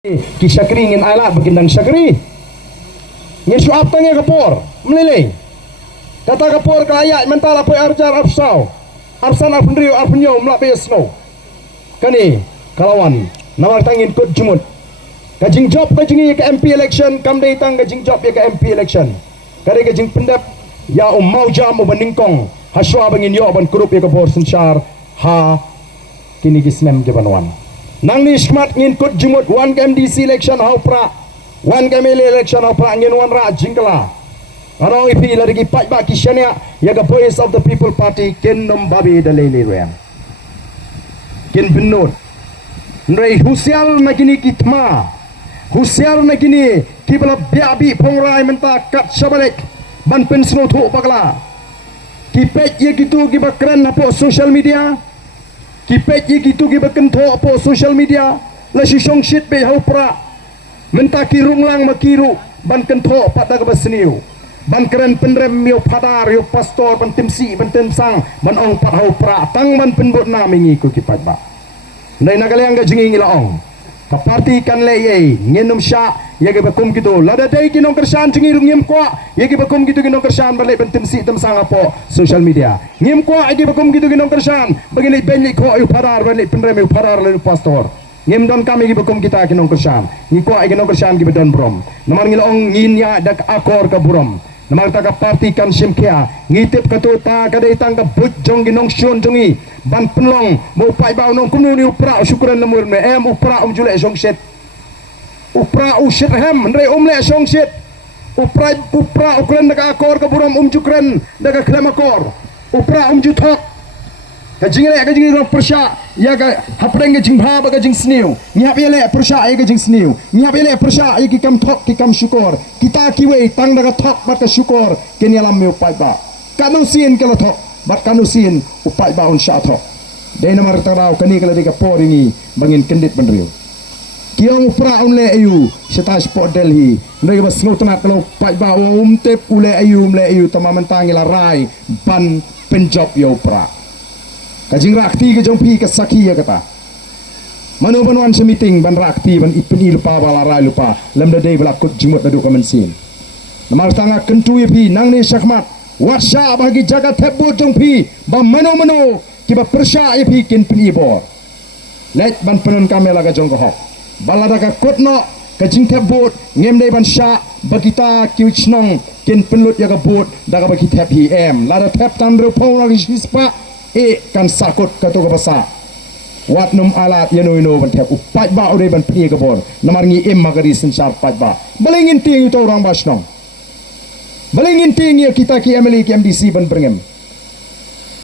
Ki Syakri ngin alat begindang Syakri ngin suap tanya kapur melilih kata kapur ke ayat mental apa arjar arfsau arsan arfendriu arfenyo melak besno kani kalawan nawar tangin kut jumut kajing job kajing ke MP election kam day tang kajing job ya ke MP election kare kajing pendap ya mau jam beningkong haswa bangin yo ban kurup ya kapur sensyar ha kini gisnem jabanwan nang ni smart ngin kut jumut one MDC election hau pra one MLA election hau pra ngin wan ra jingkala arong ipi lagi pat ba kisania ya ga voice of the people party ken nom babi dalele rem ken benut nrei husial nagini kitma husial nagini kibala biabi pongrai menta kat sabalek ban pensno tho bagla kipet ye gitu gibakran apo social media kipet ye gitu gibakan tho apo social media la si song shit be hau pra menta kirung lang makiru ban kan tho pada ka basniu ban keren penrem yo padar yo pastor ban timsi ban tensang ban ong pat hau pra tang ban penbot na mingi ku kipat ba ndai nagalang ga jingi ngilong ka parti kan le ye ngenum sya ye ga bakum gitu lada dai kinong kersan jingi ngim kwa ye ga bakum gitu kinong kersan balik ban timsi temsang apo social media ngim kwa ye ga bakum gitu kinong kersan bagini benyi ko yo padar ban penrem yo padar le pastor ngim don kami gi bakum kita kinong kersan ni kwa kinong kersan gi bedon brom namar ngilong nginya dak akor ka burom namar ta ka parti kan simkia ngitip ka tu ta ka dai tang ka but jong ginong shon jongi ban penlong mo pai ba nong kunu ni upra syukuran lemur me em upra jule song set upra ushit hem ndai le song set upra ukren dak akor ka burom jukren dak klem akor upra juthok ka jingle ka jingi ro persya ya ka hapreng ka jingbha ba ka jing sniu ngiap ele persya ya ka jing sniu ngiap ele persya ya ki kam thok ki kam syukur kita kiwe tang da ka thok bat ka syukur ken yalam me upai ba kanu sin ka thok bat kanu sin upai ba on sya thok dai namar tarau kani kala dika por ini bangin kendit benriu kiong upra le ayu seta sport delhi ndai bas ngutna kalau upai ba tep ule ayu tamaman tangila rai ban penjob yo upra kajing rakti ke jong pi ke saki ya kata manu banwan se meeting ban rakti ban ipeni lupa balarai lupa lam dai belakut jimut dadu kamensin namar tanga kentu pi nang ni syakmat wasya bagi jaga tebu jong pi ba manu ki ba persya pi kin peni bor let ban penun kamela ga jong ko balada ka kutno kajing tebu ngem dai ban sya bagita ki wisnong kin penlut ya ga bot daga bagi tep hi em lada tep tandro pong lagi sispa kan sakut katu ka basa wat num alat yano ban tep upat ba ore ban pni ka bor namar ngi em magari sensar pat ba balingin ting to orang basnong balingin ting ya kita ki MLA ki MDC ban berngem